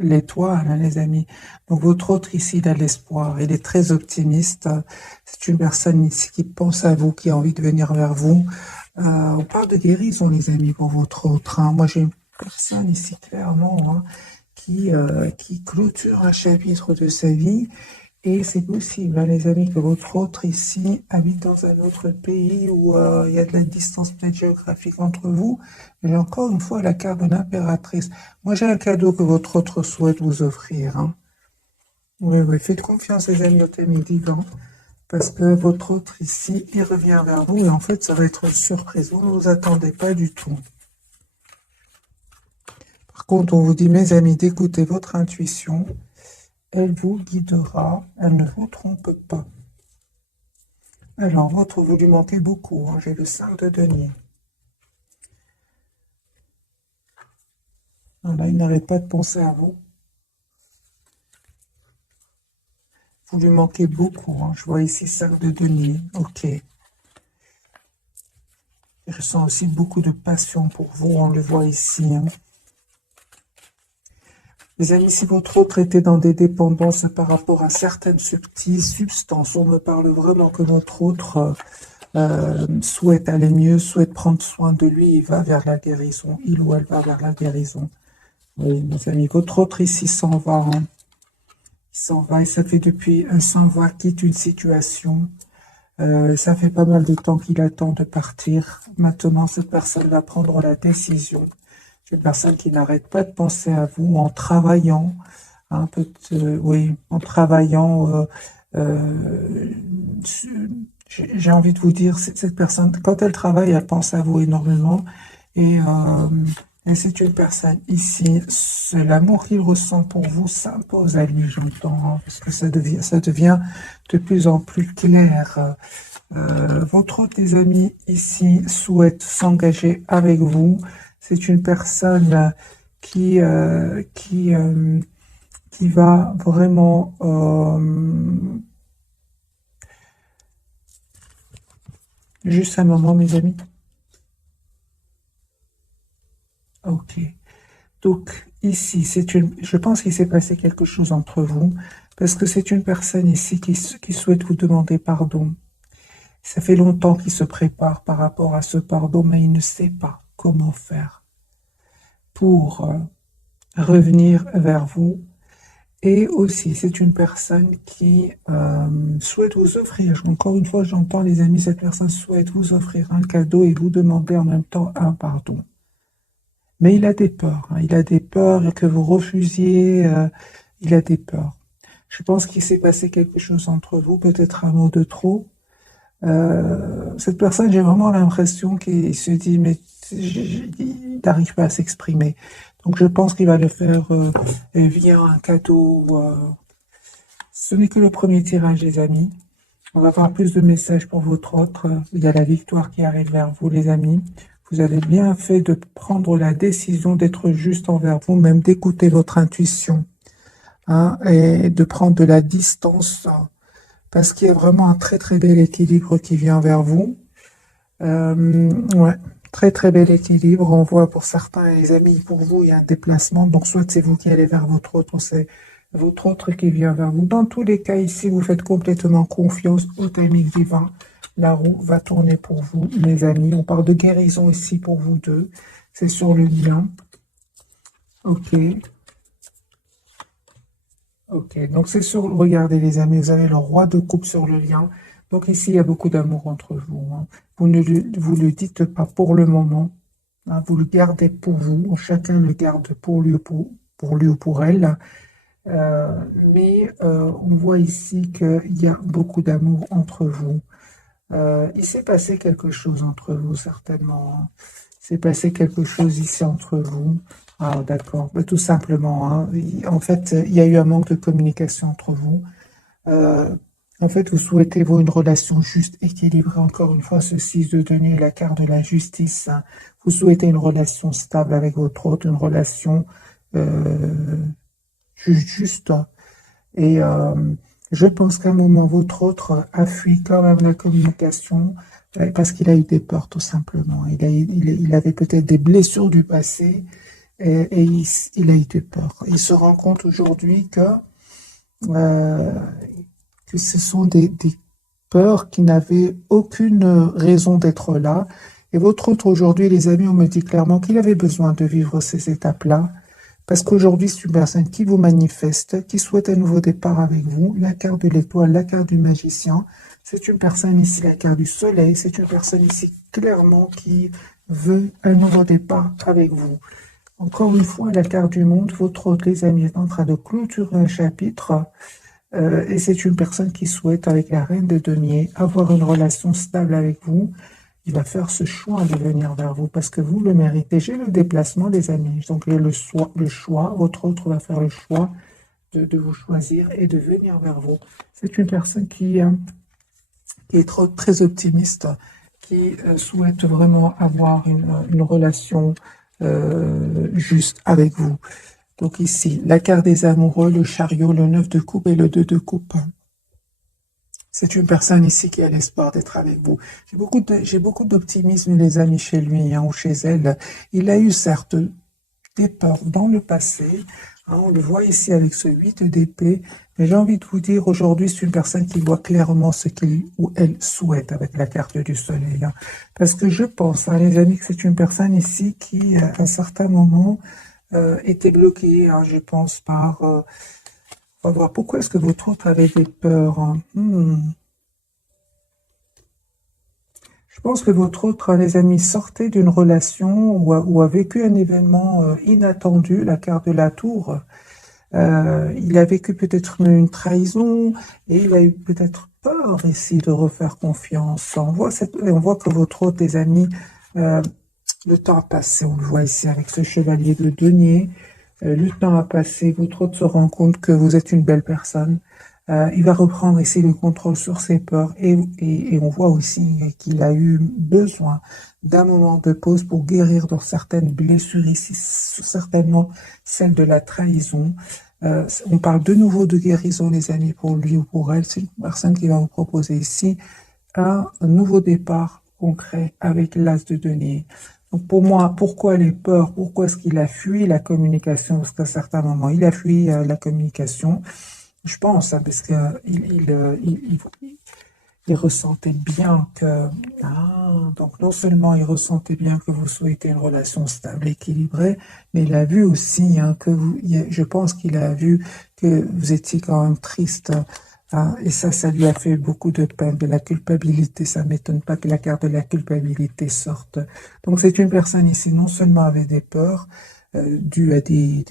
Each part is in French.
l'étoile, hein, les amis. Donc votre autre ici, il a l'espoir, il est très optimiste. C'est une personne ici qui pense à vous, qui a envie de venir vers vous. On parle de guérison, les amis, pour votre autre, hein. Moi, j'ai une personne ici, clairement, hein, qui clôture un chapitre de sa vie. Et c'est possible, hein, les amis, que votre autre ici habite dans un autre pays où il y a de la distance peut-être géographique entre vous. Mais encore une fois, la carte de l'impératrice. Moi, j'ai un cadeau que votre autre souhaite vous offrir, hein. Oui, oui, faites confiance, les amis, au thème divin, parce que votre autre ici, il revient vers vous et en fait, ça va être une surprise. Vous ne vous attendez pas du tout. Par contre, on vous dit, mes amis, d'écouter votre intuition. Elle vous guidera, elle ne vous trompe pas. Alors, votre, vous lui manquez beaucoup, hein. J'ai le 5 de denier. Voilà, il n'arrête pas de penser à vous. Vous lui manquez beaucoup, hein. Je vois ici 5 de denier. Ok. Je ressens aussi beaucoup de passion pour vous, on le voit ici, hein. Les amis, si votre autre était dans des dépendances par rapport à certaines subtiles substances, on me parle vraiment que notre autre souhaite aller mieux, souhaite prendre soin de lui, il va vers la guérison, il ou elle va vers la guérison. Oui, mes amis, votre autre ici s'en va, hein. Il s'en va et ça fait depuis un s'en va, quitte une situation. Ça fait pas mal de temps qu'il attend de partir. Maintenant, cette personne va prendre la décision. C'est une personne qui n'arrête pas de penser à vous en travaillant, un peu, oui, en travaillant. J'ai envie de vous dire, cette personne, quand elle travaille, elle pense à vous énormément. Et, euh, et c'est une personne ici, c'est l'amour qu'il ressent pour vous s'impose à lui, j'entends, hein, parce que ça devient de plus en plus clair. Votre autre des amis ici souhaite s'engager avec vous. C'est une personne qui va vraiment juste un moment, mes amis. Ok. Donc ici, je pense qu'il s'est passé quelque chose entre vous parce que c'est une personne ici qui souhaite vous demander pardon. Ça fait longtemps qu'il se prépare par rapport à ce pardon, mais il ne sait pas comment faire pour revenir vers vous. Et aussi, c'est une personne qui souhaite vous offrir, encore une fois, j'entends les amis, cette personne souhaite vous offrir un cadeau et vous demander en même temps un pardon. Mais il a des peurs, hein. Il a des peurs que vous refusiez, il a des peurs. Je pense qu'il s'est passé quelque chose entre vous, peut-être un mot de trop. Cette personne, j'ai vraiment l'impression qu'il se dit, mais il n'arrive pas à s'exprimer. Donc je pense qu'il va le faire via un cadeau. Ce n'est que le premier tirage, les amis. On va avoir plus de messages pour votre autre. Il y a la victoire qui arrive vers vous, les amis. Vous avez bien fait de prendre la décision d'être juste envers vous, même d'écouter votre intuition, hein, et de prendre de la distance, hein, parce qu'il y a vraiment un très très bel équilibre qui vient vers vous. Ouais, très très bel équilibre. On voit pour certains, les amis, pour vous, il y a un déplacement. Donc soit c'est vous qui allez vers votre autre, ou c'est votre autre qui vient vers vous. Dans tous les cas, ici, vous faites complètement confiance au timing divin. La roue va tourner pour vous, mes amis. On parle de guérison ici pour vous deux. C'est sur le lien. Ok. Ok. Donc c'est sur... Regardez, les amis, vous avez le roi de coupe sur le lien. Donc ici, il y a beaucoup d'amour entre vous, hein. Vous le dites pas pour le moment, hein. Vous le gardez pour vous. Chacun le garde pour lui, pour lui ou pour elle. Euh, mais on voit ici qu'il y a beaucoup d'amour entre vous. Il s'est passé quelque chose entre vous, certainement, hein. Il s'est passé quelque chose ici entre vous. Ah, d'accord. Tout simplement, hein. En fait, il y a eu un manque de communication entre vous. Euh, En fait, vous souhaitez, vous, une relation juste, équilibrée. Encore une fois, ce 6 de denier est la carte de la justice, hein. Vous souhaitez une relation stable avec votre autre, une relation euh, juste. Et je pense qu'à un moment, votre autre a fui quand même la communication parce qu'il a eu des peurs, tout simplement. Il avait peut-être des blessures du passé et il a été peur. Il se rend compte aujourd'hui euh, que ce sont des peurs qui n'avaient aucune raison d'être là. Et votre autre aujourd'hui, les amis, on me dit clairement qu'il avait besoin de vivre ces étapes-là. Parce qu'aujourd'hui, c'est une personne qui vous manifeste, qui souhaite un nouveau départ avec vous. La carte de l'étoile, la carte du magicien. C'est une personne ici, la carte du soleil. C'est une personne ici, clairement, qui veut un nouveau départ avec vous. Encore une fois, la carte du monde, votre hôte, les amis, est en train de clôturer un chapitre. Et c'est une personne qui souhaite, avec la reine de denier, avoir une relation stable avec vous. Il va faire ce choix de venir vers vous parce que vous le méritez. J'ai le déplacement, les amis. Donc, il y a le choix. Votre autre va faire le choix de vous choisir et de venir vers vous. C'est une personne qui est très optimiste, qui souhaite vraiment avoir une relation juste avec vous. Donc ici, la carte des amoureux, le chariot, le 9 de coupe et le 2 de coupe. C'est une personne ici qui a l'espoir d'être avec vous. J'ai beaucoup d'optimisme, les amis, chez lui ou chez elle. Il a eu certes des peurs dans le passé. On le voit ici avec ce 8 d'épée. Mais j'ai envie de vous dire, aujourd'hui, c'est une personne qui voit clairement ce qu'il ou elle souhaite avec la carte du soleil. Parce que je pense, les amis, que c'est une personne ici qui, à un certain moment, était bloquée, je pense, par... on va voir, pourquoi est-ce que votre autre avait des peurs? Je pense que votre autre, les amis, sortait d'une relation ou a vécu un événement inattendu, la carte de la tour. Il a vécu peut-être une trahison et il a eu peut-être peur ici de refaire confiance. On voit que votre autre, les amis, le temps a passé. On le voit ici avec ce chevalier de denier. Le temps a passé. Votre autre se rend compte que vous êtes une belle personne. Il va reprendre ici le contrôle sur ses peurs et on voit aussi qu'il a eu besoin d'un moment de pause pour guérir de certaines blessures ici, certainement celle de la trahison. On parle de nouveau de guérison, les amis, pour lui ou pour elle. C'est une personne qui va vous proposer ici un nouveau départ concret avec l'as de denier. Donc pour moi, pourquoi les peurs? Pourquoi est-ce qu'il a fui la communication? Parce qu'à certains moments, il a fui la communication. Je pense, parce il ressentait bien que... donc non seulement il ressentait bien que vous souhaitez une relation stable, équilibrée, mais il a vu aussi que je pense qu'il a vu que vous étiez quand même triste. Et ça lui a fait beaucoup de peine, de la culpabilité. Ça ne m'étonne pas que la carte de la culpabilité sorte. Donc c'est une personne ici, non seulement avait des peurs, dû à des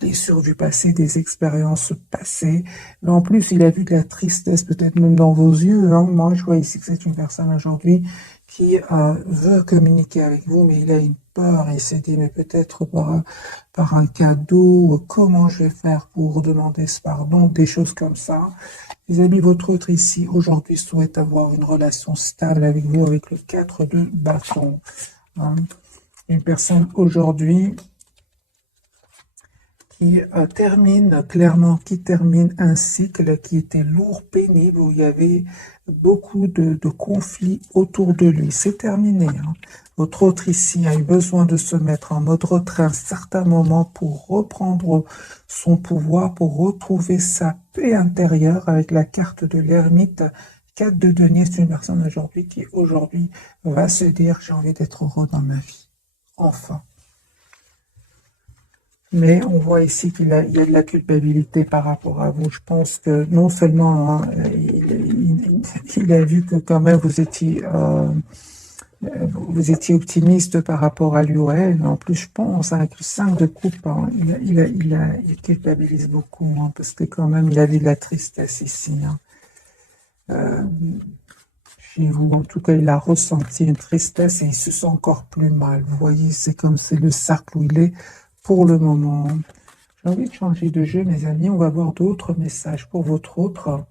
blessures du passé, des expériences passées. Mais en plus, il a vu de la tristesse, peut-être même dans vos yeux. Moi, je vois ici que c'est une personne aujourd'hui qui veut communiquer avec vous, mais il a une peur et il s'est dit, mais peut-être par un cadeau, comment je vais faire pour demander ce pardon, des choses comme ça. Les amis, votre autre ici, aujourd'hui, souhaite avoir une relation stable avec vous, avec le 4 de bâton. Une personne aujourd'hui qui termine un cycle qui était lourd, pénible, où il y avait beaucoup de conflits autour de lui. C'est terminé. Votre autre ici a eu besoin de se mettre en mode retrait à un certain moment pour reprendre son pouvoir, pour retrouver sa paix intérieure avec la carte de l'ermite. 4 de denier, c'est une personne aujourd'hui qui va se dire, j'ai envie d'être heureux dans ma vie. Enfin. Mais on voit ici qu'il y a de la culpabilité par rapport à vous. Je pense que non seulement il a vu que quand même vous étiez optimiste par rapport à lui ou elle, mais en plus je pense avec le 5 de coupe, il culpabilise beaucoup, parce que quand même il a vu de la tristesse ici. Chez vous, en tout cas, il a ressenti une tristesse et il se sent encore plus mal. Vous voyez, c'est comme c'est le cercle où il est pour le moment. J'ai envie de changer de jeu, mes amis. On va voir d'autres messages pour votre autre.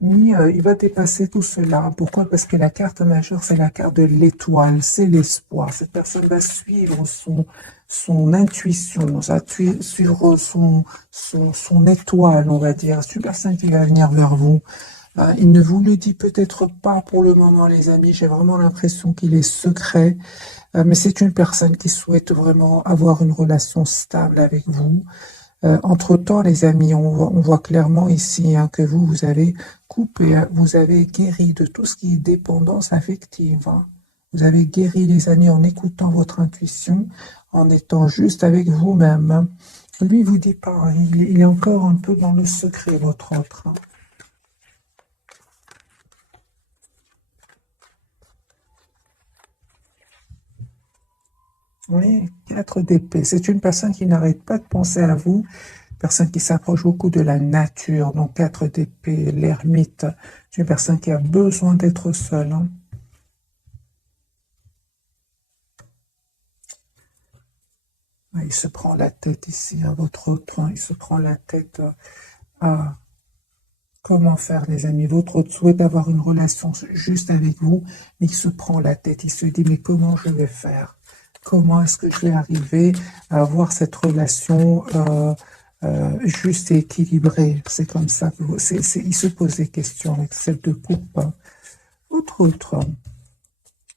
Oui, il va dépasser tout cela. Pourquoi? Parce que la carte majeure, c'est la carte de l'étoile, c'est l'espoir. Cette personne va suivre son intuition, ça va suivre son étoile, on va dire. C'est une personne qui va venir vers vous. Il ne vous le dit peut-être pas pour le moment, les amis. J'ai vraiment l'impression qu'il est secret. Mais c'est une personne qui souhaite vraiment avoir une relation stable avec vous. Entre-temps, les amis, on voit clairement ici hein, que vous avez coupé, hein, vous avez guéri de tout ce qui est dépendance affective. Hein. Vous avez guéri, les amis, en écoutant votre intuition, en étant juste avec vous-même. Hein. Lui, il vous dit pas, hein, il est encore un peu dans le secret, votre autre. Hein. Oui, 4 d'épée. C'est une personne qui n'arrête pas de penser à vous, personne qui s'approche beaucoup de la nature. Donc 4 d'épée, l'ermite, c'est une personne qui a besoin d'être seule. Hein. Il se prend la tête ici, à votre autre. Hein. Il se prend la tête à comment faire, les amis. Votre autre souhaite avoir une relation juste avec vous, mais il se prend la tête. Il se dit, mais comment je vais faire? Comment est-ce que je vais arriver à avoir cette relation juste et équilibrée? C'est comme ça que il se pose des questions avec cette de coupe. Hein. Autre.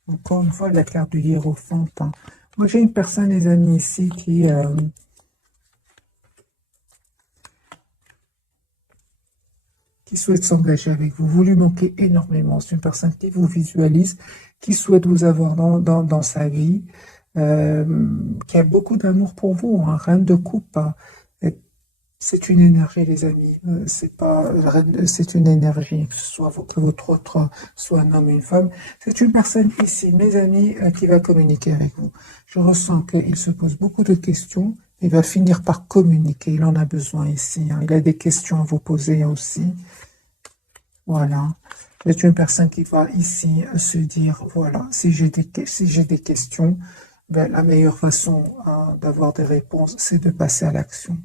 Encore une fois, la carte du hiérophante. Hein. Moi, j'ai une personne, les amis, ici, qui souhaite s'engager avec vous. Vous lui manquez énormément. C'est une personne qui vous visualise, qui souhaite vous avoir dans sa vie, qui a beaucoup d'amour pour vous. Hein, reine de coupe. Hein. C'est une énergie, les amis. C'est pas, c'est une énergie, que ce soit que votre autre soit un homme ou une femme. C'est une personne ici, mes amis, qui va communiquer avec vous. Je ressens qu'il se pose beaucoup de questions. Il va finir par communiquer. Il en a besoin ici. Hein. Il a des questions à vous poser aussi. Voilà. C'est une personne qui va ici se dire, voilà, si j'ai des questions, ben, la meilleure façon hein, d'avoir des réponses, c'est de passer à l'action.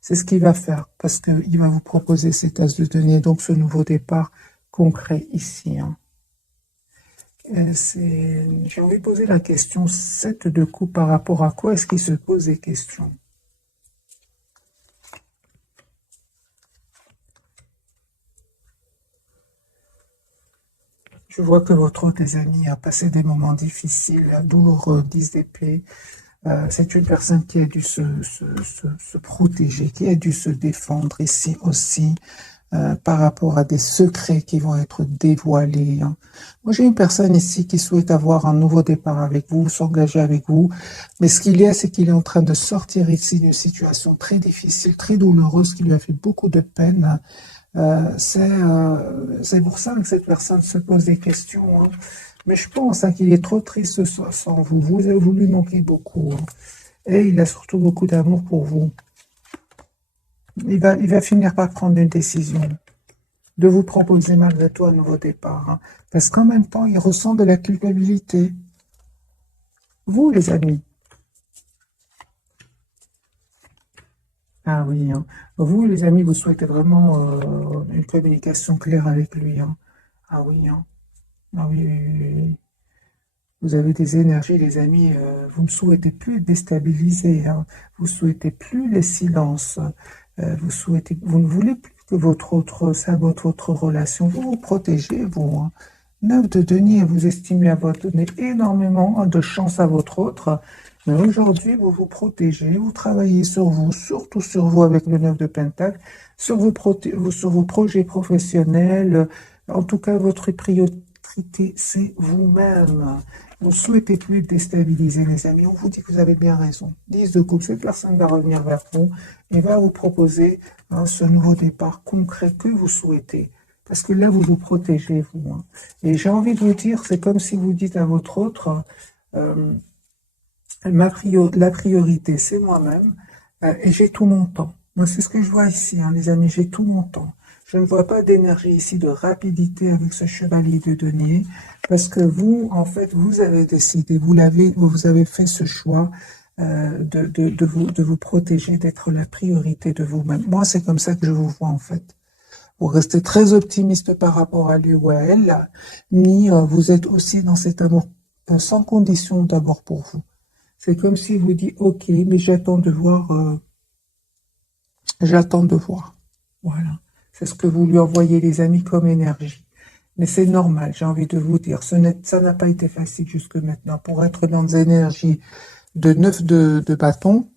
C'est ce qu'il va faire, parce qu'il va vous proposer cet as de denier, donc ce nouveau départ concret ici. Hein. J'ai envie de poser la question, 7 de coupe, par rapport à quoi est-ce qu'il se pose des questions? Je vois que votre autre, les amis, a passé des moments difficiles, douloureux, 10 d'épée. C'est une personne qui a dû se protéger, qui a dû se défendre ici aussi, par rapport à des secrets qui vont être dévoilés. Hein. Moi, j'ai une personne ici qui souhaite avoir un nouveau départ avec vous, s'engager avec vous, mais ce qu'il y a, c'est qu'il est en train de sortir ici d'une situation très difficile, très douloureuse, qui lui a fait beaucoup de peine. C'est pour ça que cette personne se pose des questions. Hein. Mais je pense hein, qu'il est trop triste sans vous. Vous lui manquez beaucoup. Hein. Et il a surtout beaucoup d'amour pour vous. Il va finir par prendre une décision de vous proposer malgré tout un nouveau départ. Hein. Parce qu'en même temps, il ressent de la culpabilité. Vous, les amis. Ah oui, hein. Vous, les amis, vous souhaitez vraiment une communication claire avec lui. Hein. Ah oui, hein. Ah oui, oui, oui, oui. Vous avez des énergies, les amis, vous ne souhaitez plus être déstabilisés, hein. Vous souhaitez plus les silences, vous ne voulez plus que sabote votre relation, vous vous protégez, vous. Hein. 9 de denier, vous estimez avoir donné énormément hein, de chance à votre autre, mais aujourd'hui, vous vous protégez, vous travaillez sur vous, surtout sur vous avec le 9 de pentacle, sur vos projets professionnels, en tout cas, votre priorité, c'est vous-même. Vous ne souhaitez plus déstabiliser les amis. On vous dit que vous avez bien raison. 10 de coupe, cette personne va revenir vers vous et va vous proposer hein, ce nouveau départ concret que vous souhaitez. Parce que là, vous vous protégez, vous. Hein. Et j'ai envie de vous dire, c'est comme si vous dites à votre autre, euh, la priorité, c'est moi-même et j'ai tout mon temps. Moi, c'est ce que je vois ici, hein, les amis, j'ai tout mon temps. Je ne vois pas d'énergie ici, de rapidité avec ce chevalier de denier, parce que vous, en fait, vous avez décidé, vous avez fait ce choix de vous protéger, d'être la priorité de vous-même. Moi, c'est comme ça que je vous vois, en fait. Vous restez très optimiste par rapport à lui ou à elle, mais vous êtes aussi dans cet amour sans condition d'abord pour vous. C'est comme si vous dites, ok, mais j'attends de voir, j'attends de voir. Voilà. C'est ce que vous lui envoyez, les amis, comme énergie. Mais c'est normal, j'ai envie de vous dire. Ça n'a pas été facile jusque maintenant. Pour être dans des énergies de 9 de bâton,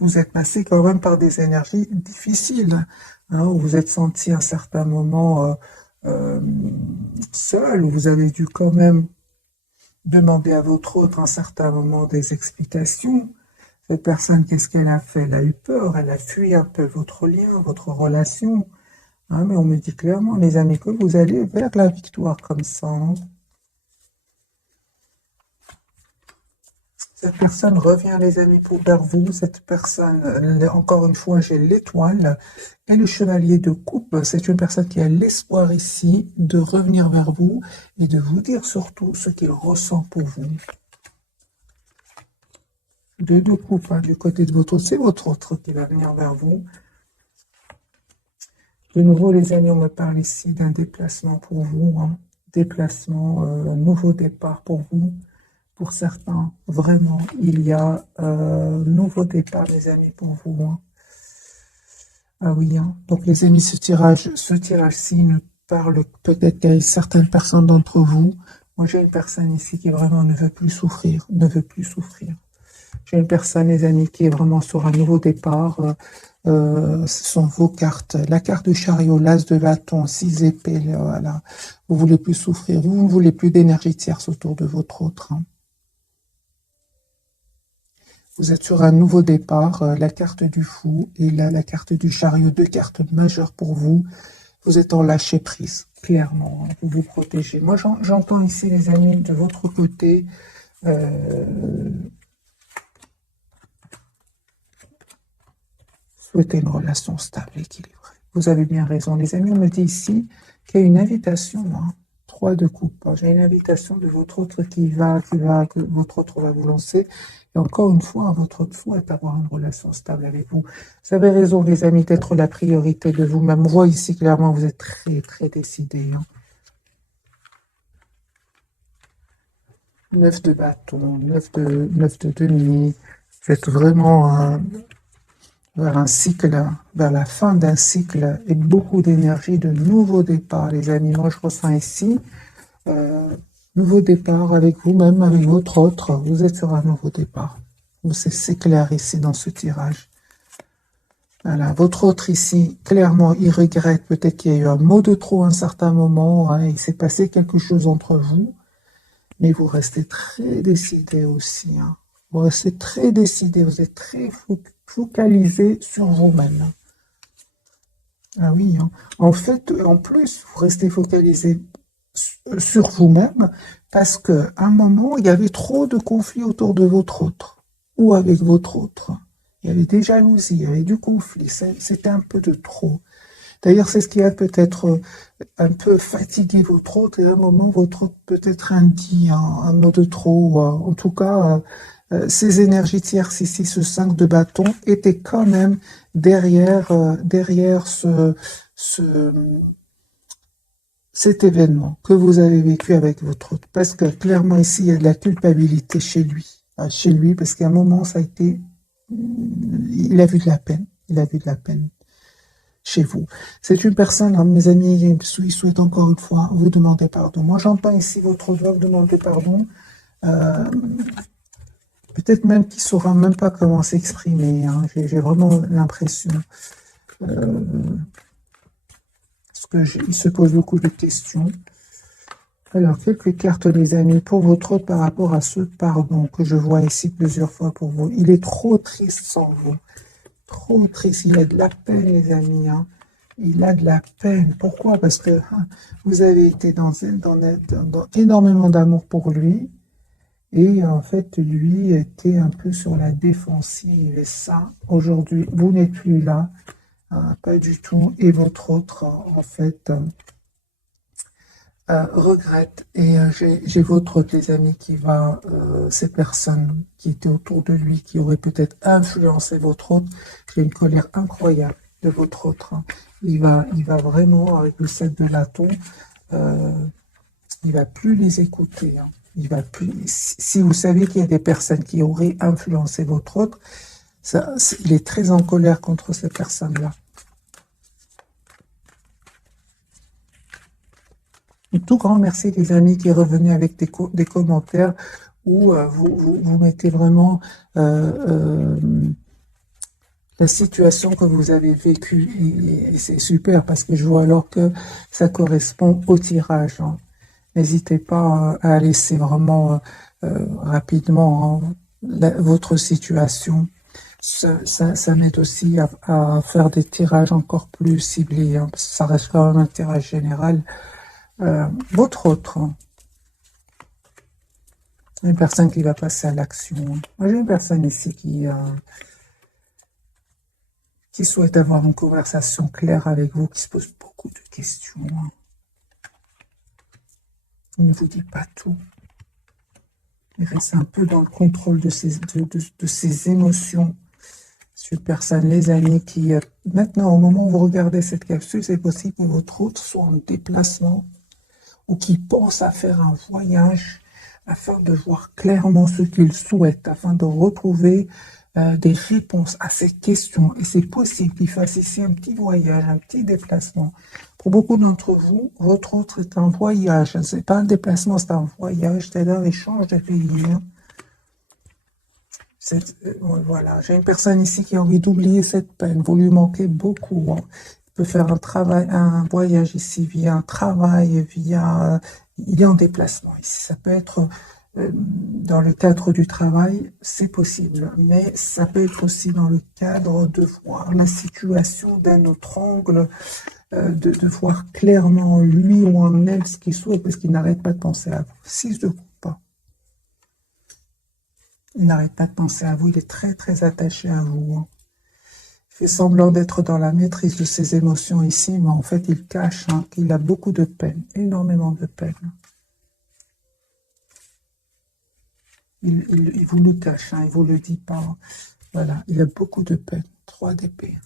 vous êtes passé quand même par des énergies difficiles. Hein, où vous êtes senti à un certain moment seul, où vous avez dû quand même demander à votre autre à un certain moment des explications. Cette personne, qu'est-ce qu'elle a fait? Elle a eu peur, elle a fui un peu votre lien, votre relation. Hein, mais on me dit clairement, les amis, que vous allez vers la victoire comme ça. Hein. Cette personne revient, les amis, vers vous. Cette personne, encore une fois, j'ai l'étoile et le chevalier de coupe. C'est une personne qui a l'espoir ici de revenir vers vous et de vous dire surtout ce qu'il ressent pour vous. Deux coupes, hein, du côté de votre autre, c'est votre autre qui va venir vers vous. De nouveau, les amis, on me parle ici d'un déplacement pour vous. Hein. Déplacement, nouveau départ pour vous. Pour certains, vraiment, il y a nouveau départ, les amis, pour vous. Hein. Ah oui, hein. Donc les amis, ce tirage-ci ne parle peut-être qu'à certaines personnes d'entre vous. Moi, j'ai une personne ici qui vraiment ne veut plus souffrir, ne veut plus souffrir. J'ai une personne, les amis, qui est vraiment sur un nouveau départ. Ce sont vos cartes. La carte de chariot, l'as de bâton, 6 épées, voilà. Vous voulez plus souffrir. Vous ne voulez plus d'énergie tierce autour de votre autre. Hein. Vous êtes sur un nouveau départ, la carte du fou et là, la carte du chariot, deux cartes majeures pour vous. Vous êtes en lâcher prise, clairement, hein, vous vous protégez. Moi, j'entends ici, les amis, de votre côté, souhaiter une relation stable, équilibrée. Vous avez bien raison. Les amis, on me dit ici qu'il y a une invitation, hein, 3 de coupe. J'ai une invitation de votre autre que votre autre va vous lancer. Et encore une fois, votre autre souhaite avoir une relation stable avec vous. Vous avez raison, les amis, d'être la priorité de vous-même. On voit ici clairement, vous êtes très, très décidés. Hein. 9 de bâton, 9 de denier. Vous êtes vraiment vers un cycle, vers la fin d'un cycle et beaucoup d'énergie, de nouveaux départs, les amis. Moi, je ressens ici nouveau départ avec vous-même, avec votre autre. Vous êtes sur un nouveau départ. C'est clair ici dans ce tirage. Voilà, votre autre ici, clairement, il regrette peut-être qu'il y a eu un mot de trop à un certain moment. Hein, il s'est passé quelque chose entre vous. Mais vous restez très décidé aussi. Hein. Vous restez très décidé. Vous êtes très focalisé sur vous-même. Ah oui. Hein. En fait, en plus, vous restez focalisé sur vous-même parce qu'à un moment, il y avait trop de conflits autour de votre autre ou avec votre autre. Il y avait des jalousies, il y avait du conflit. C'était un peu de trop. D'ailleurs, c'est ce qui a peut-être un peu fatigué votre autre, et à un moment, votre autre peut-être dit un mot de trop. En tout cas, ces énergies tierces ici, ce 5 de bâton, étaient quand même derrière cet événement que vous avez vécu avec votre autre. Parce que clairement, ici, il y a de la culpabilité chez lui. Chez lui, parce qu'à un moment, ça a été... Il a vu de la peine. Il a vu de la peine. Chez vous. C'est une personne, hein, mes amis, il souhaite encore une fois vous demander pardon. Moi, j'entends ici votre doigt vous demander pardon. Peut-être même qu'il ne saura même pas comment s'exprimer. Hein. J'ai vraiment l'impression. Parce qu'il se pose beaucoup de questions. Alors, quelques cartes, les amis, pour votre autre par rapport à ce pardon que je vois ici plusieurs fois pour vous. Il est trop triste sans vous. Trop triste, il a de la peine, les amis. Hein. Il a de la peine. Pourquoi? Parce que vous avez été dans énormément d'amour pour lui. Et en fait, lui était un peu sur la défensive. Et ça, aujourd'hui, vous n'êtes plus là. Hein, pas du tout. Et votre autre, en fait, regrette. Et j'ai votre autre, les amis, qui va, ces personnes qui étaient autour de lui, qui auraient peut-être influencé votre autre. J'ai une colère incroyable de votre autre. Hein. Il va vraiment, avec le 7 de bâton, il va plus les écouter. Hein. Il va plus. Si vous savez qu'il y a des personnes qui auraient influencé votre autre, il est très en colère contre ces personnes-là. Un tout grand merci les amis qui est revenu avec des commentaires où vous mettez vraiment la situation que vous avez vécue et c'est super parce que je vois alors que ça correspond au tirage. Hein. N'hésitez pas à laisser vraiment rapidement hein, votre situation. Ça m'aide aussi à faire des tirages encore plus ciblés. Hein, parce que ça reste quand même un tirage général. Votre autre, hein. Une personne qui va passer à l'action. Moi, j'ai une personne ici qui souhaite avoir une conversation claire avec vous, qui se pose beaucoup de questions. Hein. Il ne vous dit pas tout. Il reste un peu dans le contrôle de ses émotions. C'est une personne, les amis, qui... maintenant, au moment où vous regardez cette capsule, c'est possible que votre autre soit en déplacement ou qui pense à faire un voyage afin de voir clairement ce qu'il souhaite, afin de retrouver des réponses à ces questions. Et c'est possible qu'il fasse ici un petit voyage, un petit déplacement. Pour beaucoup d'entre vous, votre autre est un voyage. C'est pas un déplacement, c'est un voyage, c'est-à-dire un échange de pays. Hein. Voilà, j'ai une personne ici qui a envie d'oublier cette peine. Vous lui manquez beaucoup. Hein. Il peut faire un travail, un voyage ici via un travail, via... il est en déplacement ici. Ça peut être dans le cadre du travail, c'est possible. Mais ça peut être aussi dans le cadre de voir la situation d'un autre angle, de voir clairement lui ou en elle ce qu'il souhaite, parce qu'il n'arrête pas de penser à vous. 6 de coupe. Il n'arrête pas de penser à vous, il est très très attaché à vous. Hein. Il fait semblant d'être dans la maîtrise de ses émotions ici, mais en fait il cache hein, qu'il a beaucoup de peine, énormément de peine. Il vous le cache, hein, il ne vous le dit pas. Voilà, il a beaucoup de peine. 3 d'épée.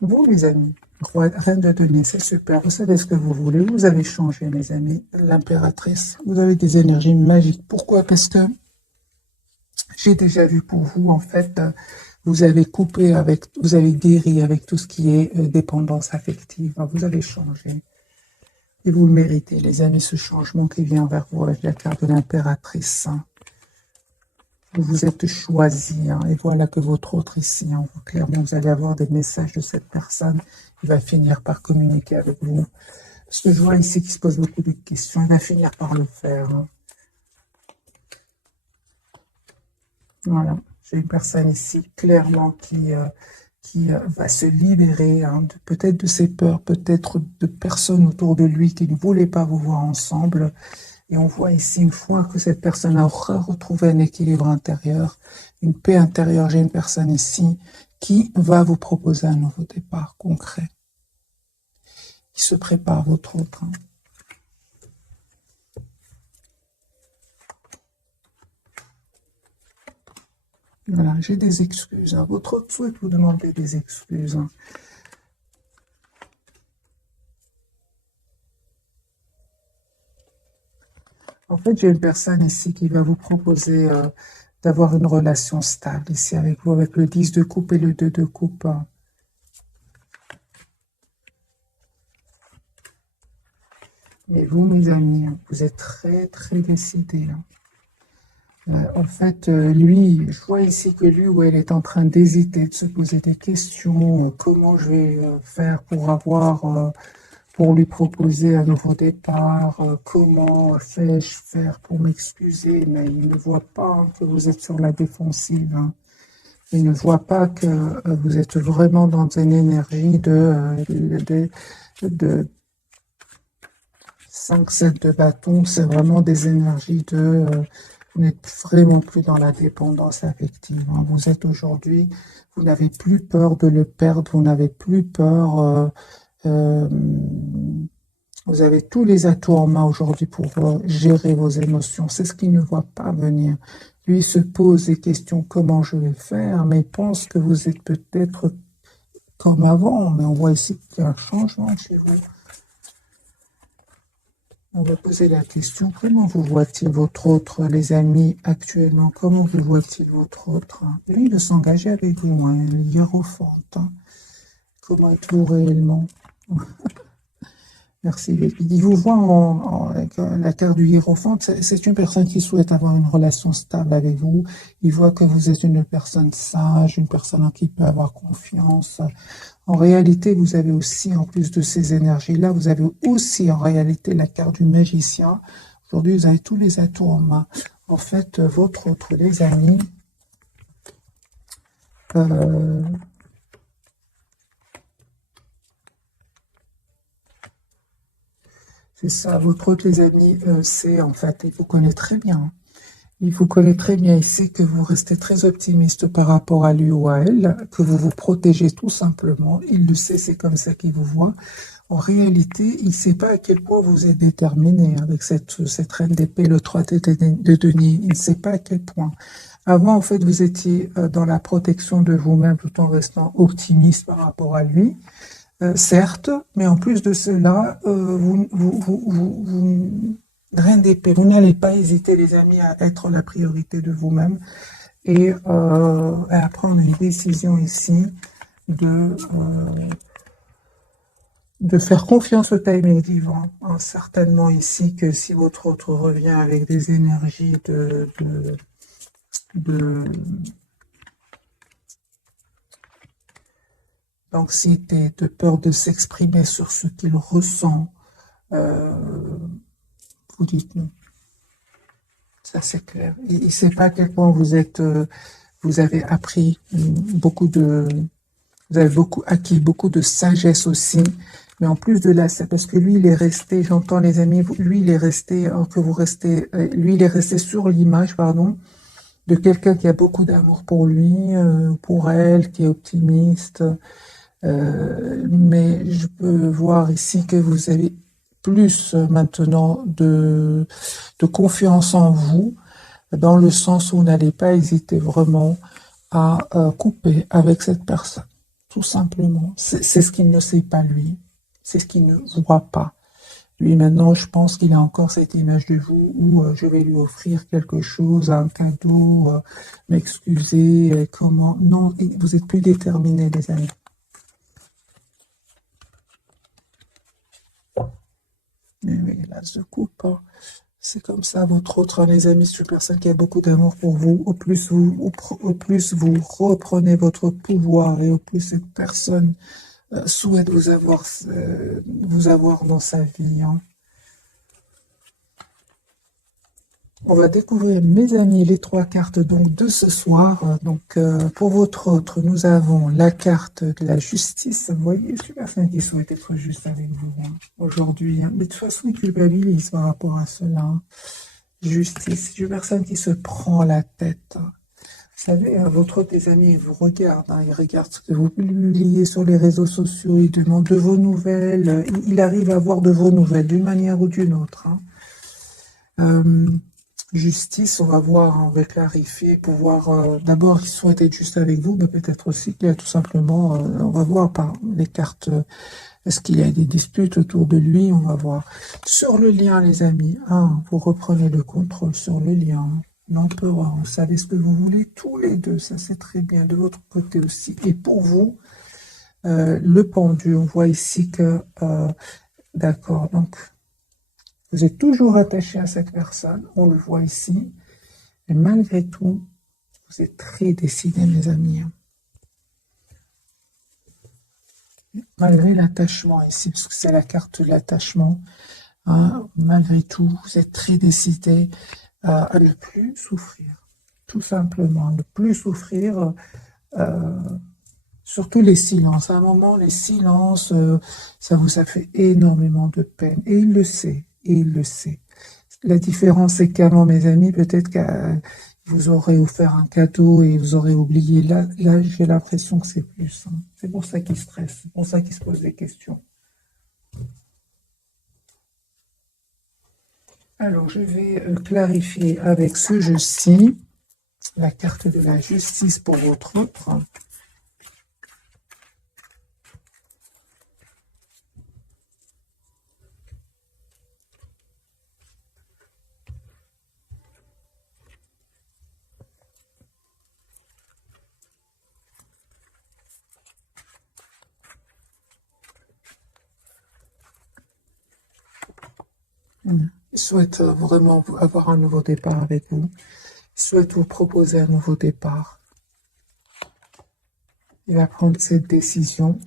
Vous les amis, reine de denier, c'est super, vous savez ce que vous voulez, vous avez changé mes amis, l'impératrice, vous avez des énergies magiques. Pourquoi? Parce que j'ai déjà vu pour vous, en fait, vous avez coupé avec, vous avez guéri avec tout ce qui est dépendance affective, vous avez changé. Et vous le méritez, les amis, ce changement qui vient vers vous avec la carte de l'impératrice. Hein. Vous vous êtes choisi, hein, et voilà que votre autre ici, hein, clairement, vous allez avoir des messages de cette personne qui va finir par communiquer avec vous. Parce que je vois ici qu'il se pose beaucoup de questions, il va finir par le faire. Hein. Voilà, j'ai une personne ici, clairement, qui va se libérer, hein, peut-être de ses peurs, peut-être de personnes autour de lui qui ne voulaient pas vous voir ensemble. Et on voit ici, une fois que cette personne aura retrouvé un équilibre intérieur, une paix intérieure, j'ai une personne ici qui va vous proposer un nouveau départ concret. Qui se prépare, votre autre. Hein. Voilà, j'ai des excuses. Hein. Votre autre souhaite vous demander des excuses. Hein. En fait, j'ai une personne ici qui va vous proposer d'avoir une relation stable ici avec vous, avec le 10 de coupe et le 2 de coupe. Hein. Mais vous, mes amis, hein, vous êtes très, très décidés. Hein. En fait, lui, je vois ici que lui ou elle est en train d'hésiter, de se poser des questions. Comment je vais faire pour avoir... pour lui proposer un nouveau départ, comment fais-je faire pour m'excuser, mais il ne voit pas que vous êtes sur la défensive. Hein. Il ne voit pas que vous êtes vraiment dans une énergie de 5-7 de bâton. C'est vraiment des énergies de... vous n'êtes vraiment plus dans la dépendance affective. Hein. Vous êtes aujourd'hui, vous n'avez plus peur de le perdre, vous n'avez plus peur... vous avez tous les atouts en main aujourd'hui pour gérer vos émotions. C'est ce qu'il ne voit pas venir. Lui, il se pose des questions, comment je vais faire, mais il pense que vous êtes peut-être comme avant, mais on voit ici qu'il y a un changement chez vous. On va poser la question, comment vous voit-il votre autre, les amis, actuellement? Comment vous voit-il votre autre? Lui, il veut s'engager avec vous, hein, le hiérophante. Hein. Comment êtes-vous réellement? Merci. Il vous voit avec la carte du Hiérophant. C'est une personne qui souhaite avoir une relation stable avec vous. Il voit que vous êtes une personne sage, une personne en qui il peut avoir confiance. En réalité, vous avez aussi, en plus de ces énergies-là, vous avez aussi en réalité la carte du magicien. Aujourd'hui, vous avez tous les atouts en main. En fait, votre autre, les amis, euh, c'est ça, votre autre, les amis, c'est en fait, il vous connaît très bien. Il vous connaît très bien. Il sait que vous restez très optimiste par rapport à lui ou à elle, que vous vous protégez tout simplement. Il le sait, c'est comme ça qu'il vous voit. En réalité, il ne sait pas à quel point vous êtes déterminé avec cette reine d'épée, le 3 de denier. Il ne sait pas à quel point. Avant, en fait, vous étiez dans la protection de vous-même tout en restant optimiste par rapport à lui. Certes, mais en plus de cela, reine d'épée, vous n'allez pas hésiter, les amis, à être la priorité de vous-même et à prendre une décision ici de, euh, de faire confiance au timing divin. Hein, certainement ici que si votre autre revient avec des énergies de- d'anxiété, de peur de s'exprimer sur ce qu'il ressent, euh, vous dites non. Ça, c'est clair. Il ne sait pas à quel point vous avez appris beaucoup vous avez beaucoup acquis beaucoup de sagesse aussi. Mais en plus de là, c'est parce que lui, il est resté, j'entends les amis, lui, il est resté, que vous restez, lui, il est resté sur l'image, pardon, de quelqu'un qui a beaucoup d'amour pour lui, pour elle, qui est optimiste. Mais je peux voir ici que vous avez plus maintenant de confiance en vous dans le sens où vous n'allez pas hésiter vraiment à couper avec cette personne. Tout simplement. C'est ce qu'il ne sait pas lui. C'est ce qu'il ne voit pas. Lui, maintenant, je pense qu'il a encore cette image de vous où je vais lui offrir quelque chose, un cadeau, m'excuser, comment. Non, vous êtes plus déterminés, les amis. Mais là, se coupe. Hein. C'est comme ça, votre autre, les amis, c'est une personne qui a beaucoup d'amour pour vous. Au plus vous reprenez votre pouvoir et au plus cette personne souhaite vous avoir dans sa vie. Hein. On va découvrir, mes amis, les trois cartes donc de ce soir. Pour votre autre, nous avons la carte de la justice. Vous voyez, je suis la personne qui souhaite être juste avec vous hein, aujourd'hui. Hein. Mais de toute façon, il culpabilise par rapport à cela. Hein. Justice, c'est une personne qui se prend la tête. Vous savez, votre autre, les amis, il vous regarde. Hein, il regarde ce que vous publiez sur les réseaux sociaux. Il demande de vos nouvelles. Il arrive à avoir de vos nouvelles d'une manière ou d'une autre. Hein. Euh, Justice, on va voir, hein, on va clarifier, pouvoir d'abord qu'il souhaite être juste avec vous, mais peut-être aussi qu'il y a tout simplement, on va voir par les cartes, est-ce qu'il y a des disputes autour de lui, on va voir. Sur le lien, les amis, hein, vous reprenez le contrôle sur le lien. L'empereur, vous savez ce que vous voulez, tous les deux, ça c'est très bien, de votre côté aussi. Et pour vous, le pendu, on voit ici que, d'accord, donc vous êtes toujours attaché à cette personne, on le voit ici, et malgré tout, vous êtes très décidé, mes amis. Hein. Malgré l'attachement ici, parce que c'est la carte de l'attachement, hein, malgré tout, vous êtes très décidé à ne plus souffrir. Tout simplement, ne plus souffrir, surtout les silences. À un moment, les silences, ça vous a fait énormément de peine. Et il le sait, et il le sait. La différence, c'est qu'avant, mes amis, peut-être que vous aurez offert un cadeau et vous aurez oublié. Là j'ai l'impression que c'est plus. Hein. C'est pour ça qu'il stresse, c'est pour ça qu'il se pose des questions. Alors, je vais clarifier avec ce jeu-ci la carte de la justice pour votre autre. Il souhaite vraiment avoir un nouveau départ avec vous. Il souhaite vous proposer un nouveau départ. Il va prendre cette décision.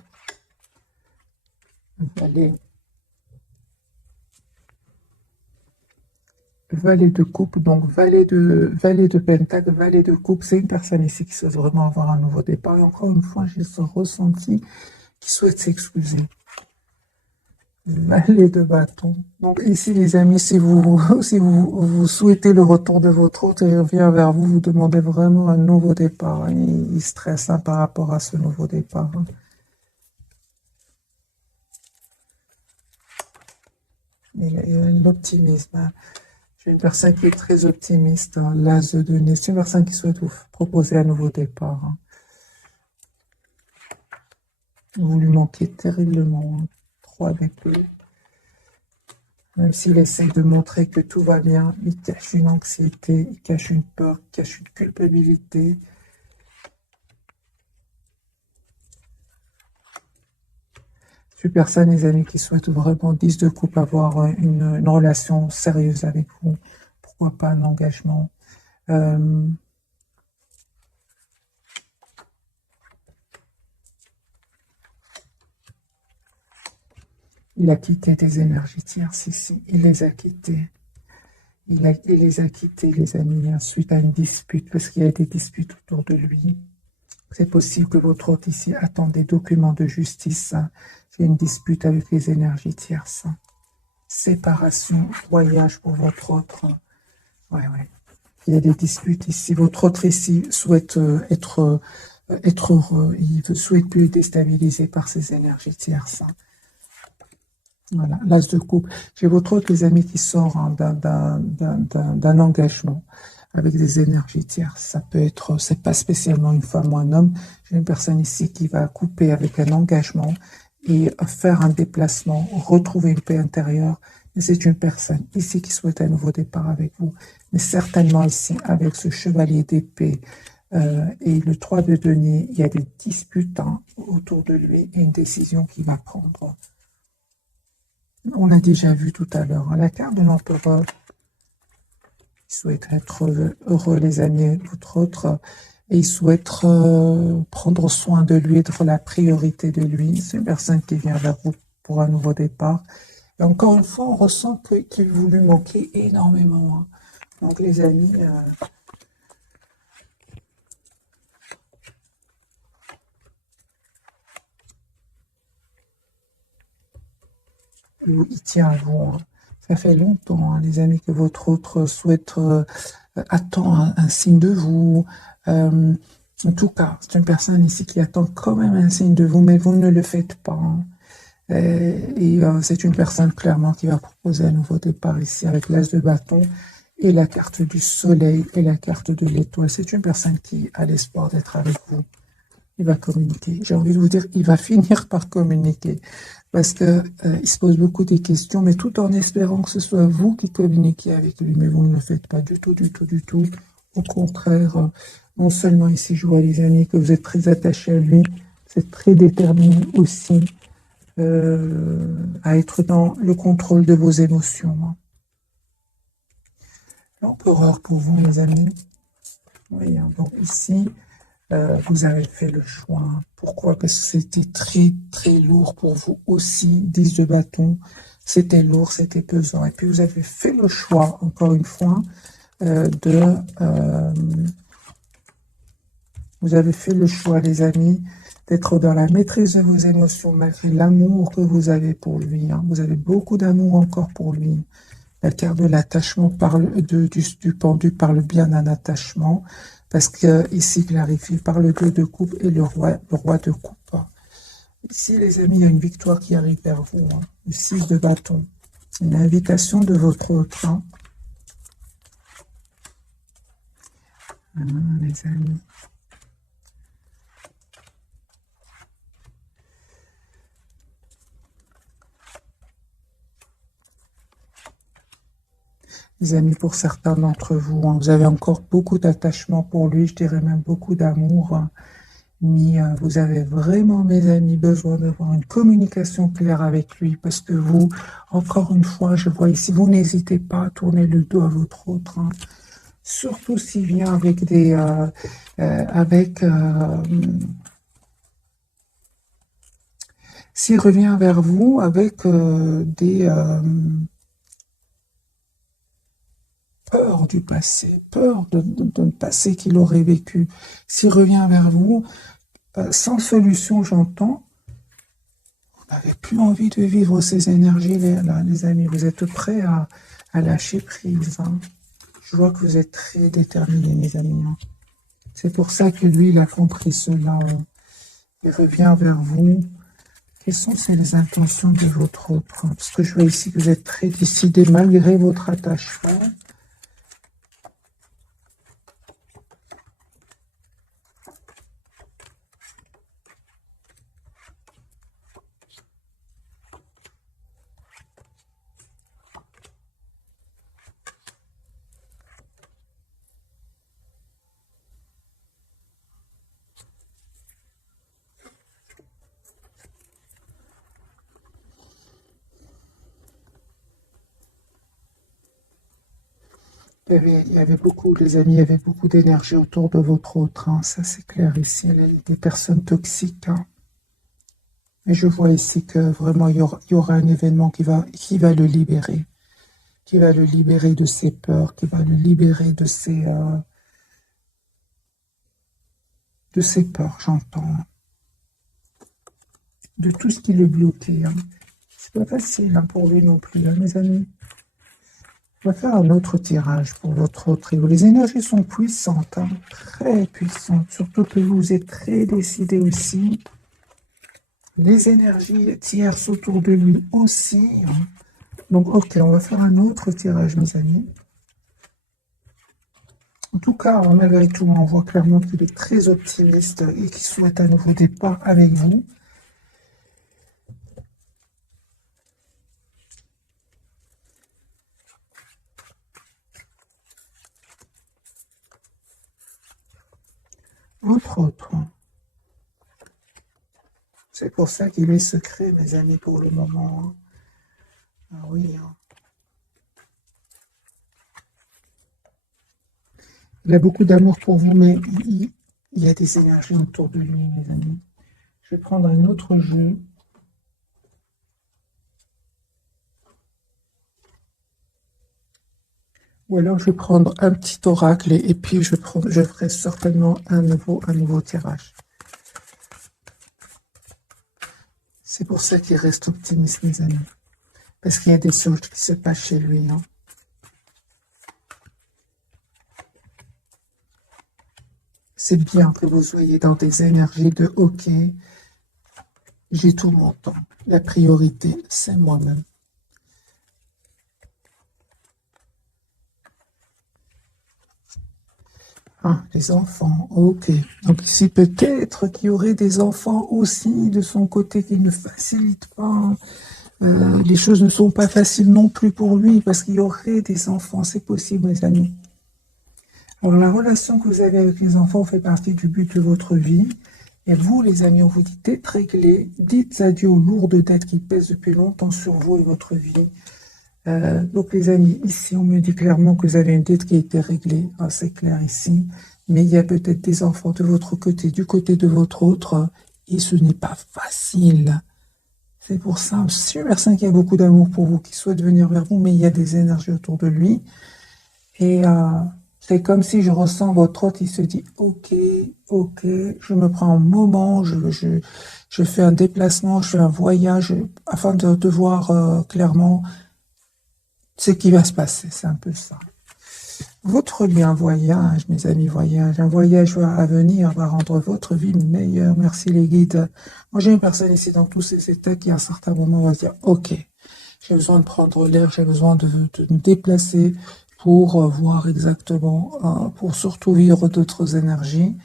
Valet de coupe, donc valet de pentacle, valet de coupe, c'est une personne ici qui souhaite vraiment avoir un nouveau départ. Et encore une fois, j'ai ce ressenti qui souhaite s'excuser. Valet de bâton. Donc ici, les amis, si vous souhaitez le retour de votre hôte, il revient vers vous, vous demandez vraiment un nouveau départ. Il stresse par rapport à ce nouveau départ. Il y a un optimisme. J'ai une personne qui est très optimiste, l'as de denier. C'est une personne qui souhaite vous proposer un nouveau départ. Vous lui manquez terriblement. 3 avec lui. Même s'il essaie de montrer que tout va bien, il cache une anxiété, il cache une peur, il cache une culpabilité. C'est une personne, les amis, qui souhaite vraiment 10 de coupe, avoir une relation sérieuse avec vous. Pourquoi pas un engagement. Il a quitté des énergies tierces ici. Il les a quittées. Il les a quittés, les amis, suite à une dispute, parce qu'il y a des disputes autour de lui. C'est possible que votre hôte ici attend des documents de justice. Il y a une dispute avec les énergies tierces. Séparation, voyage pour votre autre. Ouais. Il y a des disputes ici. Votre autre ici souhaite être heureux. Il ne souhaite plus être déstabilisé par ces énergies tierces. Voilà, l'as de coupe. J'ai votre autre, les amis, qui sort d'un engagement avec des énergies tierces. Ça peut être, c'est pas spécialement une femme ou un homme. J'ai une personne ici qui va couper avec un engagement et faire un déplacement, retrouver une paix intérieure. Et c'est une personne ici qui souhaite un nouveau départ avec vous. Mais certainement ici, avec ce chevalier d'épée et le 3 de denier, il y a des disputes autour de lui et une décision qu'il va prendre. On l'a déjà vu tout à l'heure. La carte de l'empereur, il souhaite être heureux, les amis, votre autre, et il souhaite prendre soin de lui, être la priorité de lui. C'est une personne qui vient vers vous pour un nouveau départ. Et encore une fois, on ressent qu'il vous lui manquez énormément. Donc, les amis, il tient à vous. Ça fait longtemps, les amis, que votre autre souhaite, attend un signe de vous. En tout cas, c'est une personne ici qui attend quand même un signe de vous, mais vous ne le faites pas. Et c'est une personne clairement qui va proposer un nouveau départ ici avec l'as de bâton et la carte du soleil et la carte de l'étoile. C'est une personne qui a l'espoir d'être avec vous. Il va communiquer. J'ai envie de vous dire, il va finir par communiquer parce que il se pose beaucoup de questions, mais tout en espérant que ce soit vous qui communiquiez avec lui. Mais vous ne le faites pas du tout, du tout, du tout. Au contraire, non seulement ici, je vois les amis que vous êtes très attachés à lui, vous êtes très déterminés aussi à être dans le contrôle de vos émotions. L'empereur pour vous, mes amis. Oui, donc ici, vous avez fait le choix. Pourquoi? Parce que c'était très, très lourd pour vous aussi. 10 de bâton, c'était lourd, c'était pesant. Et puis, vous avez fait le choix, encore une fois, vous avez fait le choix, les amis, d'être dans la maîtrise de vos émotions, malgré l'amour que vous avez pour lui. Vous avez beaucoup d'amour encore pour lui. La carte de l'attachement du pendu parle bien d'un attachement, parce que ici clarifie par le 2 de coupe et le roi de coupe. Ici, les amis, il y a une victoire qui arrive vers vous. Le 6 de bâton. Une invitation de votre autre. Les amis. Les amis, pour certains d'entre vous, vous avez encore beaucoup d'attachement pour lui, je dirais même beaucoup d'amour. Mais vous avez vraiment, mes amis, besoin d'avoir une communication claire avec lui parce que vous, encore une fois, je vois ici, vous n'hésitez pas à tourner le dos à votre autre, hein. Surtout s'il vient avec s'il revient vers vous avec des peurs du passé, peur de passé qu'il aurait vécu. S'il revient vers vous, sans solution, j'entends, vous n'avez plus envie de vivre ces énergies-là, les amis. Vous êtes prêts à lâcher prise, hein. Je vois que vous êtes très déterminés, mes amis, hein. C'est pour ça que lui, il a compris cela, hein. Il revient vers vous. Quelles sont les intentions de votre autre? Parce que je vois ici que vous êtes très décidé malgré votre attachement. Il y avait beaucoup, les amis, il y avait beaucoup d'énergie autour de votre autre, hein. Ça, c'est clair ici. Elle est des personnes toxiques, hein. Et je vois ici que vraiment, il y aura un événement qui va le libérer. Qui va le libérer de ses peurs, qui va le libérer de ses peurs, j'entends. De tout ce qui le bloquait, hein. C'est pas facile, hein, pour lui non plus, hein, mes amis. On va faire un autre tirage pour votre autre trio. Les énergies sont puissantes, hein, très puissantes. Surtout que vous êtes très décidé aussi. Les énergies tierces autour de lui aussi, hein. Donc, ok, on va faire un autre tirage, mes amis. En tout cas, malgré tout, on voit clairement qu'il est très optimiste et qu'il souhaite un nouveau départ avec vous. Votre autre. C'est pour ça qu'il est secret, mes amis, pour le moment, hein. Ah oui, hein. Il a beaucoup d'amour pour vous, mais il y a des énergies autour de lui, mes amis. Je vais prendre un autre jeu. Ou alors je vais prendre un petit oracle et puis je ferai certainement un nouveau tirage. C'est pour ça qu'il reste optimiste, mes amis. Parce qu'il y a des choses qui se passent chez lui, hein. C'est bien que vous soyez dans des énergies de OK, j'ai tout mon temps. La priorité, c'est moi-même. Ah, les enfants, ok. Donc ici, peut-être qu'il y aurait des enfants aussi de son côté qui ne facilitent pas. Les choses ne sont pas faciles non plus pour lui parce qu'il y aurait des enfants, c'est possible, mes amis. Alors, la relation que vous avez avec les enfants fait partie du but de votre vie. Et vous, les amis, on vous dit d'être réglés, dites adieu aux lourdes dettes qui pèsent depuis longtemps sur vous et votre vie. Donc, les amis, ici, on me dit clairement que vous avez une dette qui a été réglée. Ah, c'est clair ici. Mais il y a peut-être des enfants de votre côté, du côté de votre autre, et ce n'est pas facile. C'est pour ça, je suis une personne qui a beaucoup d'amour pour vous, qui souhaite venir vers vous, mais il y a des énergies autour de lui. Et c'est comme si je ressens votre autre, il se dit, ok, je me prends un moment, je fais un déplacement, je fais un voyage, afin de voir clairement ce qui va se passer. C'est un peu ça. Votre lien voyage, mes amis, voyage, un voyage à venir va rendre votre vie meilleure. Merci les guides. Moi, j'ai une personne ici dans tous ces états qui, à un certain moment, va se dire, ok, j'ai besoin de prendre l'air, j'ai besoin de me déplacer pour voir exactement, pour surtout vivre d'autres énergies.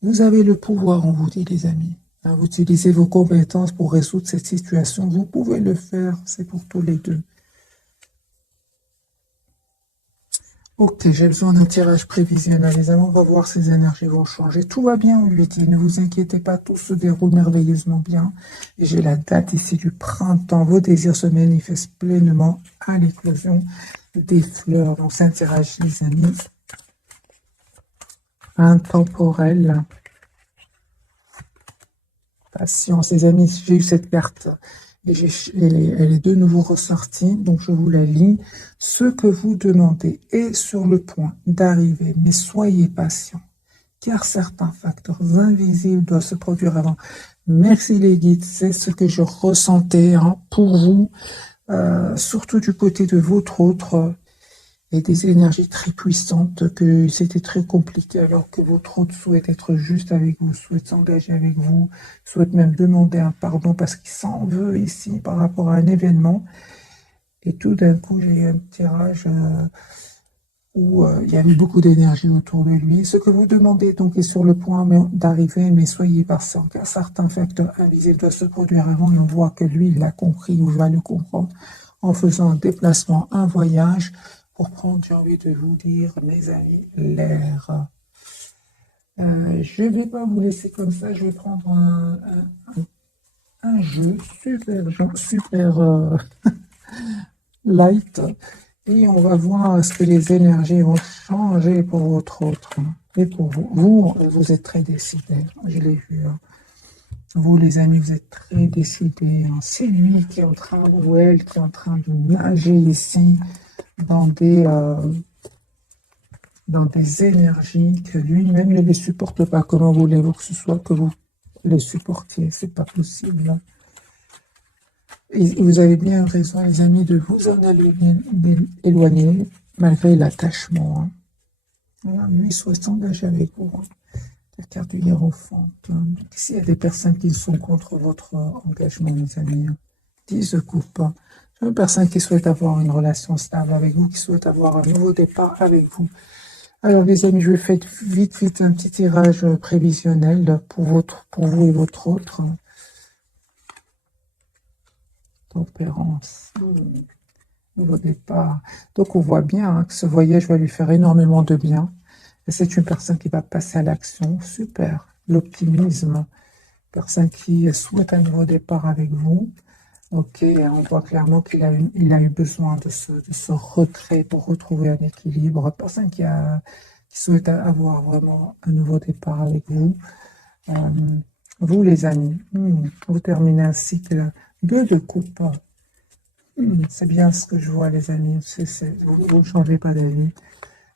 Vous avez le pouvoir, on vous dit, les amis. Vous utilisez vos compétences pour résoudre cette situation. Vous pouvez le faire, c'est pour tous les deux. Ok, j'ai besoin d'un tirage prévisionnel. Les amis, on va voir si ces énergies vont changer. Tout va bien, on lui dit. Ne vous inquiétez pas, tout se déroule merveilleusement bien. Et j'ai la date ici du printemps. Vos désirs se manifestent pleinement à l'éclosion des fleurs. On s'interagit, les amis. Intemporel. Patience, les amis. J'ai eu cette carte. Et elle est de nouveau ressortie, donc je vous la lis. Ce que vous demandez est sur le point d'arriver, mais soyez patient, car certains facteurs invisibles doivent se produire avant. Merci les guides, c'est ce que je ressentais pour vous, surtout du côté de votre autre, et des énergies très puissantes, que c'était très compliqué alors que votre autre souhaite être juste avec vous, souhaite s'engager avec vous, souhaite même demander un pardon parce qu'il s'en veut ici par rapport à un événement. Et tout d'un coup, j'ai eu un tirage où il y avait beaucoup d'énergie autour de lui. Ce que vous demandez donc est sur le point d'arriver, mais soyez patient, car certains facteurs invisibles doivent se produire avant et on voit que lui, il a compris ou va le comprendre en faisant un déplacement, un voyage, pour prendre, j'ai envie de vous dire, mes amis, l'air. Je ne vais pas vous laisser comme ça, je vais prendre un jeu super light et on va voir ce que les énergies vont changer pour votre autre. Et pour vous, vous êtes très décidés, je l'ai vu. Vous, les amis, vous êtes très décidés. C'est lui qui est en train, ou elle qui est en train de nager ici dans des énergies que lui-même ne les supporte pas. Comment voulez-vous que ce soit que vous les supportiez? C'est pas possible. Et vous avez bien raison, les amis, de vous en éloigner malgré l'attachement. Lui souhaite s'engager avec vous. La carte du hiérophante. S'il y a des personnes qui sont contre votre engagement, les amis, 10 de coupe. Une personne qui souhaite avoir une relation stable avec vous, qui souhaite avoir un nouveau départ avec vous. Alors les amis, je vais faire vite un petit tirage prévisionnel pour vous et votre autre. Tempérance. Nouveau départ. Donc on voit bien que ce voyage va lui faire énormément de bien. Et c'est une personne qui va passer à l'action. Super. L'optimisme. Personne qui souhaite un nouveau départ avec vous. Ok, on voit clairement qu'il a eu besoin de ce retrait pour retrouver un équilibre. Personne qui souhaite avoir vraiment un nouveau départ avec vous. Vous, les amis, vous terminez un cycle 2 de coupe. C'est bien ce que je vois, les amis. Vous ne changez pas d'avis.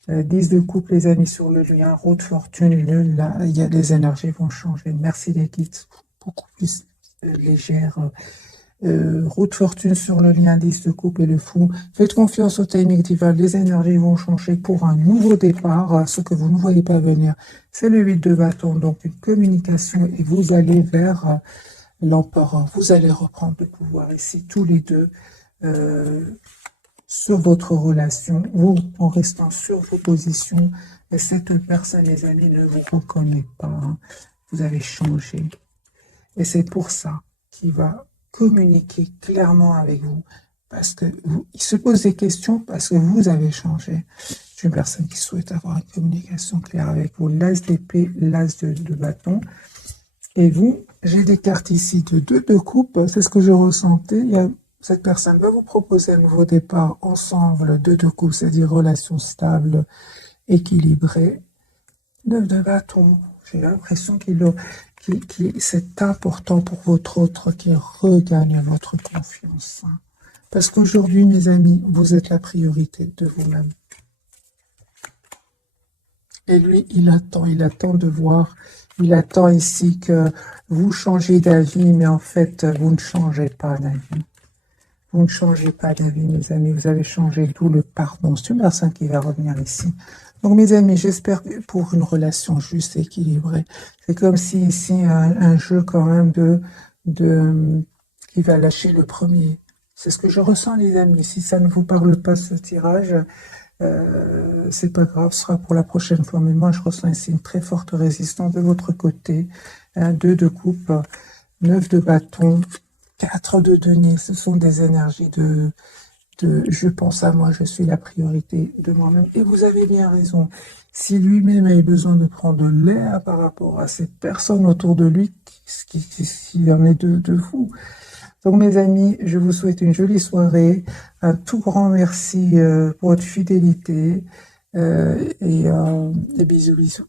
10 de coupe, les amis, sur le lien. Roue de fortune, là, il y a les énergies vont changer. Merci les guides, beaucoup plus légères. Roue de fortune sur le lien 10 de coupe et le fou. Faites confiance au timing divin, les énergies vont changer pour un nouveau départ. Ce que vous ne voyez pas venir, c'est le 8 de bâton, donc une communication et vous allez vers l'empereur. Vous allez reprendre le pouvoir ici tous les deux sur votre relation, vous en restant sur vos positions. Et cette personne, les amis, ne vous reconnaît pas. Vous avez changé. Et c'est pour ça qu'il va communiquer clairement avec vous, parce que il se pose des questions parce que vous avez changé. C'est une personne qui souhaite avoir une communication claire avec vous. L'as d'épée, l'as de bâton. Et vous, j'ai des cartes ici de 2 de coupe, c'est ce que je ressentais. Cette personne va vous proposer un nouveau départ ensemble, 2 de coupe, c'est-à-dire relation stable, équilibrée. 9 de bâton, j'ai l'impression c'est important pour votre autre qui regagne votre confiance. Parce qu'aujourd'hui, mes amis, vous êtes la priorité de vous-même. Et lui, il attend de voir, il attend ici que vous changez d'avis, mais en fait, vous ne changez pas d'avis. Vous ne changez pas d'avis, mes amis, vous avez changé, d'où le pardon. C'est une personne qui va revenir ici. Donc, mes amis, j'espère que pour une relation juste et équilibrée, c'est comme si ici, un jeu quand même qui va lâcher le premier. C'est ce que je ressens, les amis. Si ça ne vous parle pas, ce tirage, c'est pas grave, ce sera pour la prochaine fois. Mais moi, je ressens ici une très forte résistance de votre côté. 2 de coupe, 9 de bâton, 4 de denier. Ce sont des énergies je pense à moi, je suis la priorité de moi-même. Et vous avez bien raison. Si lui-même a besoin de prendre l'air par rapport à cette personne autour de lui, s'il en est de vous. Donc mes amis, je vous souhaite une jolie soirée. Un tout grand merci pour votre fidélité et bisous bisous.